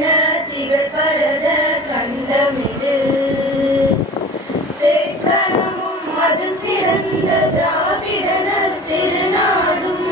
என திகழ் பரத கண்டமிடு தேக்கணமும் அதில் சிறந்த திராவிடனர் திருநாடும்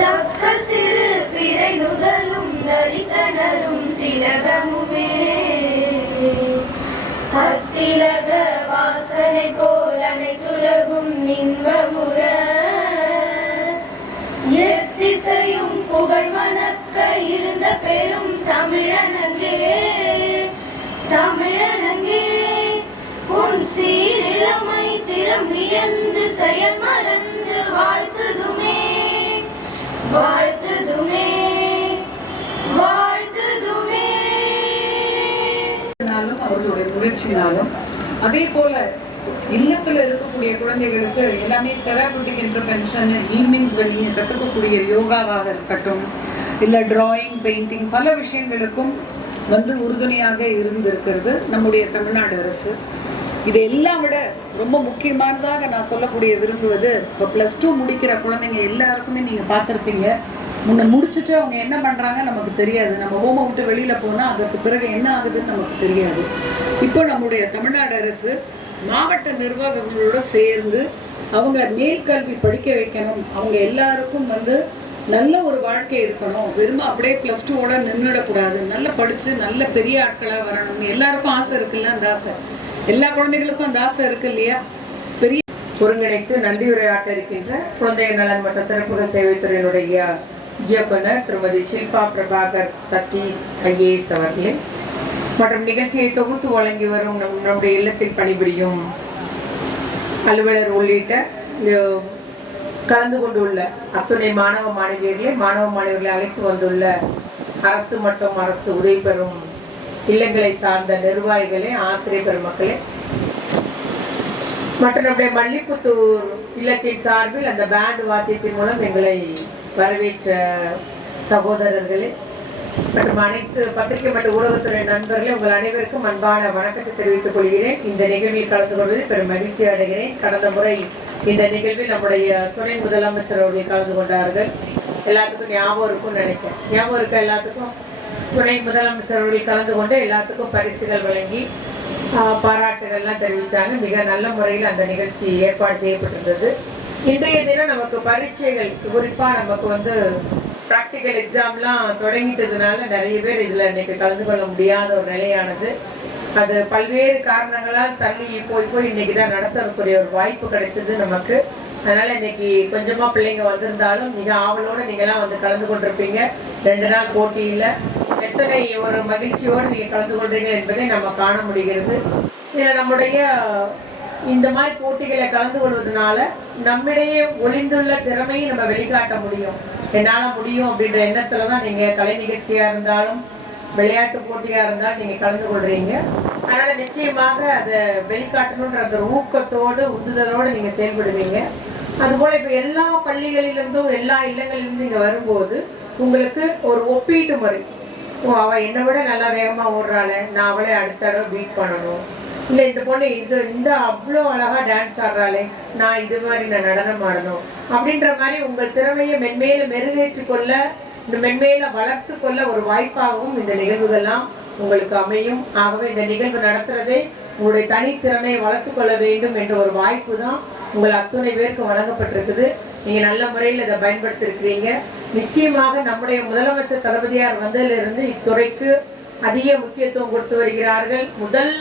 தக்க சிறு பிறை நுதலும் தரித்தனரும் திலகமுமே அத்திலக வாசனை போல் அனைத்துலகும் இன்பமுற எத்திசையும் புகழ் மணக்க இருந்த பெரும் தமிழனங்கே தமிழனங்கே உன் சீரிழமை திறம் வியந்து செயல் மறந்து வாழ்த்துதுமே வாழ்த்துதுமே வாழ்த்துதுமே. அவர்களுடைய முயற்சினாலும் அதே போல இல்லத்துல இருக்கக்கூடிய குழந்தைகளுக்கு எல்லாமே தெராபியூட்டிக் இன்டர்வென்ஷன் ஈவினிங்ஸ்ல நீங்க கத்துக்கக்கூடிய யோகாவாக இருக்கட்டும், இல்ல டிராயிங், பெயிண்டிங், பல விஷயங்களுக்கும் உறுதுணையாக இருந்திருக்கிறது நம்முடைய தமிழ்நாடு அரசு. இது எல்லாம் விட ரொம்ப முக்கியமானதாக நான் சொல்லக்கூடிய விரும்புவது, இப்போ +2 முடிக்கிற குழந்தைங்க எல்லாருக்குமே நீங்கள் பார்த்துருப்பீங்க, முன்ன முடிச்சுட்டு அவங்க என்ன பண்ணுறாங்க நமக்கு தெரியாது. நம்ம ஹோமை விட்டு வெளியில் போனால் அதற்கு பிறகு என்ன ஆகுதுன்னு நமக்கு தெரியாது. இப்போ நம்முடைய தமிழ்நாடு அரசு மாவட்ட நிர்வாகங்களோட சேர்ந்து அவங்க மேல்கல்வி படிக்க வைக்கணும், அவங்க எல்லாருக்கும் நல்ல ஒரு வாழ்க்கை இருக்கணும், வெறும் அப்படியே +2ஓட நின்றுடக்கூடாது, நல்லா படித்து நல்ல பெரிய ஆட்களாக வரணும். எல்லாருக்கும் ஆசை இருக்குல்ல, அந்த ஆசை எல்லா குழந்தைகளுக்கும் அந்த ஆசை இருக்கு இல்லையா? பெரிய ஒருங்கிணைத்து நன்றி உரையாற்ற இருக்கின்ற குழந்தைகள் நலன் மற்றும் சிறப்புகள் சேவைத்துறையினுடைய இயக்குனர் திருமதி ஷில்பா பிரபாகர் சதீஷ் IAS அவர்களே மற்றும் நிகழ்ச்சியை தொகுத்து வழங்கி வரும் நம்முடைய இல்லத்தில் பணிபுரியும் அலுவலர் உள்ளிட்ட கலந்து கொண்டுள்ள அத்துணை மாணவ மாணவியர்களை அழைத்து வந்துள்ள அரசு மற்றும் அரசு உதவி பெறும் இல்லங்களை சார்ந்த நிர்வாகிகளே, ஆசிரியர் பெருமக்களே மற்றும் நம்முடைய மல்லிப்புத்தூர் இல்லத்தின் சார்பில் அந்த பேண்ட் வாத்தியத்தின் மூலம் எங்களை வரவேற்ற சகோதரர்களே மற்றும் அனைத்து பத்திரிகை மற்றும் ஊடகத்துறை நண்பர்களே, உங்கள் அனைவருக்கும் அன்பான வணக்கத்தை தெரிவித்துக் கொள்கிறேன். இந்த நிகழ்வில் கலந்து கொள்வதில் பெரும் மகிழ்ச்சி அடைகிறேன். கடந்த முறை இந்த நிகழ்வில் நம்முடைய துணை முதலமைச்சர் அவர்கள் கலந்து கொண்டார்கள். எல்லாத்துக்கும் ஞாபகம் இருக்கும்னு நினைக்கிறேன். ஞாபகம் இருக்க எல்லாத்துக்கும் துணை முதலமைச்சர் அவர்கள் கலந்து கொண்டு எல்லாத்துக்கும் பரிசுகள் வழங்கி பாராட்டுகள்லாம் தெரிவித்தாங்க. மிக நல்ல முறையில் அந்த நிகழ்ச்சி ஏற்பாடு செய்யப்பட்டிருந்தது. இன்றைய தினம் நமக்கு பரீட்சைகள், குறிப்பாக நமக்கு ப்ராக்டிக்கல் எக்ஸாம்லாம் தொடங்கிட்டதுனால நிறைய பேர் இதில் இன்னைக்கு கலந்து கொள்ள முடியாத ஒரு நிலையானது. அது பல்வேறு காரணங்களால் தள்ளி போய் இன்னைக்கு தான் நடத்தக்கூடிய ஒரு வாய்ப்பு கிடைச்சது நமக்கு. அதனால இன்னைக்கு கொஞ்சமா பிள்ளைங்க வந்திருந்தாலும் மிக ஆவலோடு நீங்களாம் கலந்து கொண்டிருப்பீங்க. 2 நாள் போட்டியில எத்தனை ஒரு மகிழ்ச்சியோடு நீங்க கலந்து கொள்றீங்க என்பதை நம்ம காண முடிகிறது. இதில் நம்முடைய இந்த மாதிரி போட்டிகளை கலந்து கொள்வதனால நம்மிடையே ஒளிந்துள்ள திறமையை நம்ம வெளிக்காட்ட முடியும். என்னால முடியும் அப்படின்ற எண்ணத்துல தான் நீங்க கலை நிகழ்ச்சியா இருந்தாலும் விளையாட்டு போட்டியா இருந்தாலும் நீங்க கலந்து கொள்றீங்க. அதனால நிச்சயமாக அதை வெளிக்காட்டணுன்ற அந்த ஊக்கத்தோடு உந்துதலோடு நீங்க செயல்படுவீங்க. அதுபோல இப்ப எல்லா பள்ளிகளிலிருந்தும் எல்லா இல்லங்களிலிருந்தும் இங்க வரும்போது உங்களுக்கு ஒரு ஒப்பீட்டு முறை, அவ என்னை விட நல்லா வேகமா ஓடுறாளே, நான் அவளை அடுத்த தடவை பீட் பண்ணணும், இல்லை இந்த பொண்ணு இந்த அவ்வளோ அழகா டான்ஸ் ஆடுறாளே, நான் இது மாதிரி நான் நடனம் ஆடணும் அப்படின்ற மாதிரி உங்கள் திறமையை மென்மேல மெருகேற்றி கொள்ள, மென்மேல வளர்த்து கொள்ள ஒரு வாய்ப்பாகவும் இந்த நிகழ்வுகள்லாம் உங்களுக்கு அமையும். ஆகவே இந்த நிகழ்வு நடத்துறதே உங்களுடைய தனித்திறமையை வளர்த்து கொள்ள வேண்டும் என்ற ஒரு வாய்ப்பு தான் உங்கள் அத்துணை பேருக்கு வழங்கப்பட்டிருக்குது. நீங்க நல்ல முறையில் இதை பயன்படுத்திருக்கிறீங்க. நிச்சயமாக நம்முடைய முதலமைச்சர் தளபதியார் வந்ததிலிருந்து இத்துறைக்கு அதிக முக்கியத்துவம் கொடுத்து வருகிறார்கள். முதல்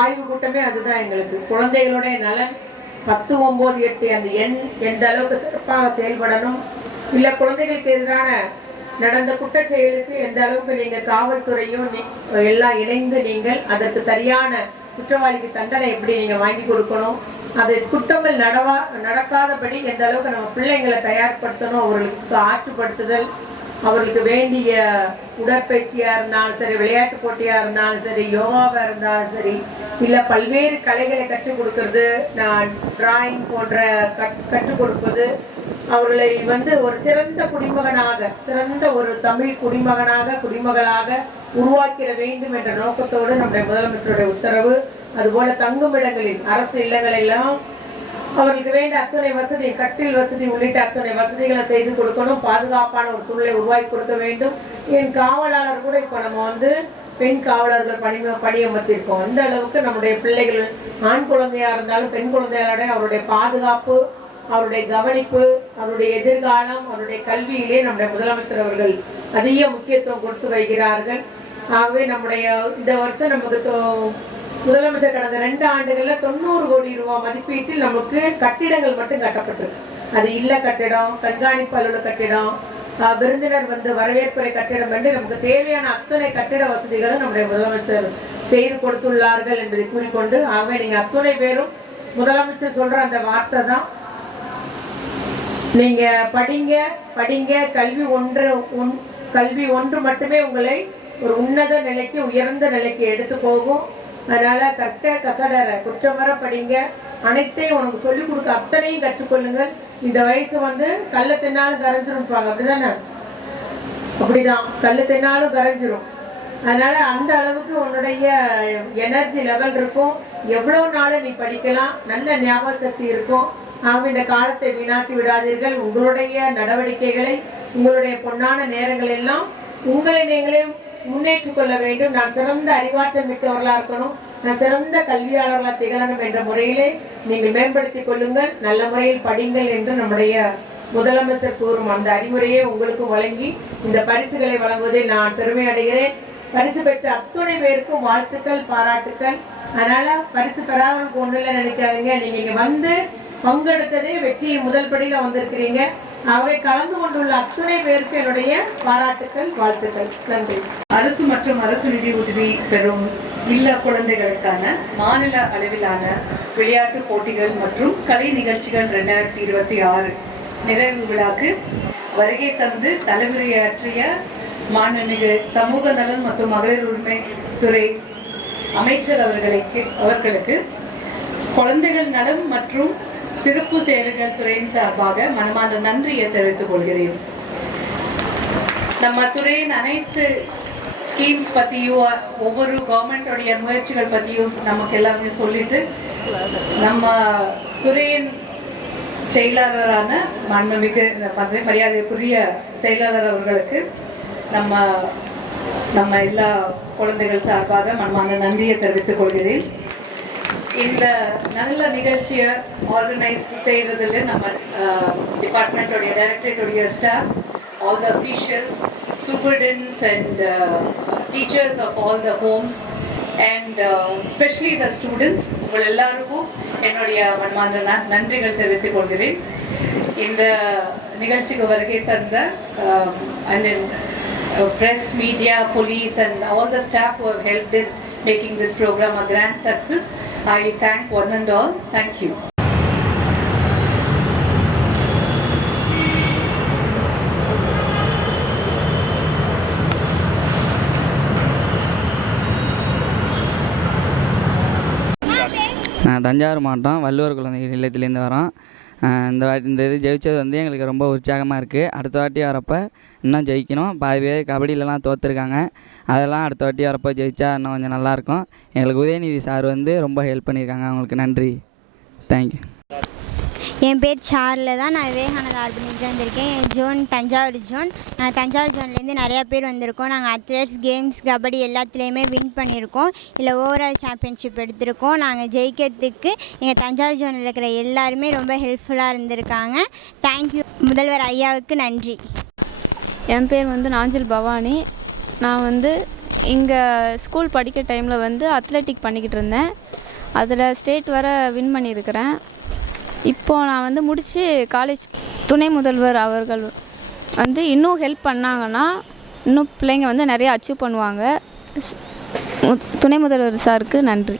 ஆய்வு கூட்டமே அதுதான். எங்களுக்கு குழந்தைகளுடைய நலன் 10, 9, 8 அந்த எண் எந்த அளவுக்கு சிறப்பாக செயல்படணும், இல்லை குழந்தைகளுக்கு எதிரான நடந்த குற்றச்செயலுக்கு எந்த அளவுக்கு நீங்க காவல்துறையும் எல்லாம் இணைந்து நீங்கள் அதற்கு சரியான குற்றவாளிக்கு தண்டனை எப்படி நீங்க வாங்கி கொடுக்கணும், அது குற்றங்கள் நடக்காதபடி எந்த அளவுக்கு நம்ம பிள்ளைங்களை தயார்படுத்தணும், அவர்களுக்கு ஆற்றுப்படுத்துதல், அவர்களுக்கு வேண்டிய உடற்பயிற்சியா இருந்தாலும் சரி, விளையாட்டு போட்டியா இருந்தாலும் சரி, யோகாவா இருந்தாலும் சரி, இல்ல பல்வேறு கலைகளை கற்றுக் கொடுக்கறது, டிராயிங் போன்ற கற்றுக் கொடுப்பது, அவர்களை ஒரு சிறந்த குடிமகனாக, சிறந்த ஒரு தமிழ் குடிமகளாக உருவாக்கிட வேண்டும் என்ற நோக்கத்தோடு நம்முடைய முதலமைச்சருடைய உத்தரவு. அதுபோல தங்கும் இடங்களில், அரசு இல்லங்கள் எல்லாம் அவர்களுக்கு வேண்டிய அத்தனை வசதி, கட்டில் வசதி உள்ளிட்ட அத்தனை வசதிகளை செய்து கொடுக்கணும். பாதுகாப்பான ஒரு சூழலை உருவாக்கி கொடுக்க வேண்டும். என் காவலாளர் கூட இப்போ நம்ம வந்து பெண் காவலர்கள் பணியமர்த்திருக்கோம். அந்த அளவுக்கு நம்முடைய பிள்ளைகள் ஆண் குழந்தையா இருந்தாலும் பெண் குழந்தையோட அவருடைய பாதுகாப்பு, அவருடைய கவனிப்பு, அவருடைய எதிர்காலம், அவருடைய கல்வியிலே நம்முடைய முதலமைச்சர் அவர்கள் அதிக முக்கியத்துவம் கொடுத்து வருகிறார்கள். ஆகவே நம்முடைய இந்த வருஷம் நமக்கு முதலமைச்சர் கடந்த 2 ஆண்டுகள்ல 90 கோடி ரூபாய் மதிப்பீட்டில் நமக்கு கட்டிடங்கள் மட்டும் கட்டப்பட்டிருக்கு. அது இல்ல கட்டிடம், கண்காணிப்பு அலுவலக கட்டிடம், விருந்தினர் வந்து வரவேற்புரை கட்டிடம் என்று நமக்கு தேவையான அத்தனை கட்டிட வசதிகளும் நம்முடைய முதலமைச்சர் செய்து கொடுத்துள்ளார்கள் என்பதை கூறிக்கொண்டு, ஆகவே நீங்க அத்தனை பேரும் முதலமைச்சர் சொல்ற அந்த வார்த்தை தான், நீங்க படிங்க படிங்க, கல்வி ஒன்று மட்டுமே உங்களை ஒரு உன்னத நிலைக்கு, உயர்ந்த நிலைக்கு எடுத்து போகும். அதனால கசடர குற்றமர படிங்க, அனைத்தையும் உனக்கு சொல்லிக் கொடுக்க அத்தனையும் கற்றுக்கொள்ளுங்கள். இந்த வயசு வந்து கல்ல தின்னாலும் கரைஞ்சிரும், அப்படிதானே? அப்படிதான், கல்லு தின்னாலும் கரைஞ்சிரும். அதனால அந்த அளவுக்கு உன்னுடைய எனர்ஜி லெவல் இருக்கும். எவ்வளவு நாளும் நீ படிக்கலாம், நல்ல ஞாபக சக்தி இருக்கும். ஆக இந்த காலத்தை வீணாக்கி விடாதீர்கள். உங்களுடைய நடவடிக்கைகளை, உங்களுடைய பொன்னான நேரங்கள் எல்லாம் உங்களை நீங்களே முன்னேற்றிக் கொள்ள வேண்டும். நான் சிறந்த அறிவாற்றல் மிக்கவர்களா இருக்கணும், நான் சிறந்த கல்வியாளர்களாக திகழணும் என்ற முறையிலே நீங்கள் மேம்படுத்திக் கொள்ளுங்கள். நல்ல முறையில் படிங்கள் என்று நம்முடைய முதலமைச்சர் கூறும் அந்த அறிவுரையை உங்களுக்கு வழங்கி இந்த பரிசுகளை வழங்குவதில் நான் பெருமை அடைகிறேன். பரிசு பெற்ற அத்துணை பேருக்கும் வாழ்த்துக்கள், பாராட்டுக்கள். அதனால பரிசு பெறாதவங்களுக்கு ஒண்ணு இல்லை நினைக்காதீங்க. நீங்க இங்க வந்து பங்கெடுத்ததே வெற்றியின் முதல் படியில வந்திருக்கிறீங்க. அவை கலந்து கொண்டுள்ள அத்துணை பேருக்கு என்னுடைய பாராட்டுக்கள், வாழ்த்துக்கள். நன்றி. அரசு மற்றும் அரசு நிதி உதவி பெறும் இல்ல குழந்தைகளுக்கான மாநில அளவிலான விளையாட்டு போட்டிகள் மற்றும் கலை நிகழ்ச்சிகள் 2026 நிறைவு விழாக்கு வருகை தந்து தலைமையாற்றிய மாண்புமிகு சமூக நலன் மற்றும் மகளிர் உரிமை துறை அமைச்சர் அவர்களுக்கு குழந்தைகள் நலம் மற்றும் சிறப்பு சேவைகள் துறையின் சார்பாக மனமார்ந்த நன்றியை தெரிவித்துக் கொள்கிறேன். நம்ம துறையின் அனைத்து ஸ்கீம்ஸ் பற்றியும், ஒவ்வொரு கவர்மெண்டோடைய முயற்சிகள் பற்றியும் நமக்கு எல்லாமே சொல்லிட்டு, நம்ம துறையின் செயலாளரான மாண்புமிகு மரியாதைக்குரிய செயலாளர் அவர்களுக்கு நம்ம எல்லா குழந்தைகள் சார்பாக மனமார்ந்த நன்றியை தெரிவித்துக் கொள்கிறேன். இந்த நல்ல நிகழ்ச்சியை ஆர்கனைஸ் செய்யறதுல நம்ம டிபார்ட்மெண்டோடைய டைரக்டரேட்டோடைய staff, all the officials, superintendents and teachers of all the homes and especially the students, உங்கள் எல்லாருக்கும் என்னுடைய மனமார்ந்த நன்றிகள் தெரிவித்துக் கொள்கிறேன். இந்த நிகழ்ச்சிக்கு வருகை தந்த and then press, media, police and all the staff who have helped in making this program a grand success, I thank one and all. Thank you. நான் தஞ்சாவூர் மாவட்டம் வள்ளுவர் குழந்தைகள் இல்லத்திலேருந்து வரோம். இந்த இது ஜெயிச்சது வந்து எங்களுக்கு ரொம்ப உற்சாகமாக இருக்குது. அடுத்த வாட்டி வரப்போ இன்னும் ஜெயிக்கணும். பாதி பேர் கபடியிலலாம் தோற்றுருக்காங்க. அதெல்லாம் அடுத்த வாட்டி வரப்போ ஜெயிச்சா இன்னும் கொஞ்சம் நல்லாயிருக்கும். எங்களுக்கு உதயநிதி சார் வந்து ரொம்ப ஹெல்ப் பண்ணியிருக்காங்க. அவங்களுக்கு நன்றி. தேங்க்யூ. என் பேர் சார்ல தான். நான் விவேகானந்தா ஆர்பனில் வந்திருக்கேன். என் ஜோன் தஞ்சாவூர் ஜோன். நான் தஞ்சாவூர் ஜோன்லேருந்து நிறையா பேர் வந்திருக்கோம். நாங்கள் அத்லெட்ஸ், கேம்ஸ், கபடி எல்லாத்துலேயுமே வின் பண்ணியிருக்கோம். இல்லை ஓவரால் சாம்பியன்ஷிப் எடுத்திருக்கோம். நாங்கள் ஜெயிக்கிறதுக்கு எங்கள் தஞ்சாவூர் ஜோனில் இருக்கிற எல்லாருமே ரொம்ப ஹெல்ப்ஃபுல்லாக இருந்திருக்காங்க. தேங்க்யூ. முதல்வர் ஐயாவுக்கு நன்றி. என் பேர் வந்து நாஞ்சில் பவானி. நான் வந்து இங்கே ஸ்கூல் படிக்கிற டைமில் வந்து அத்லெட்டிக் பண்ணிக்கிட்டு இருந்தேன். அதில் ஸ்டேட் வர வின் பண்ணியிருக்கிறேன். இப்போது நான் வந்து முடித்து காலேஜ் துணை முதல்வர் அவர்கள் வந்து இன்னும் ஹெல்ப் பண்ணாங்கன்னா இன்னும் பிள்ளைங்க வந்து நிறைய அச்சீவ் பண்ணுவாங்க. துணை முதல்வர் சாருக்கு நன்றி.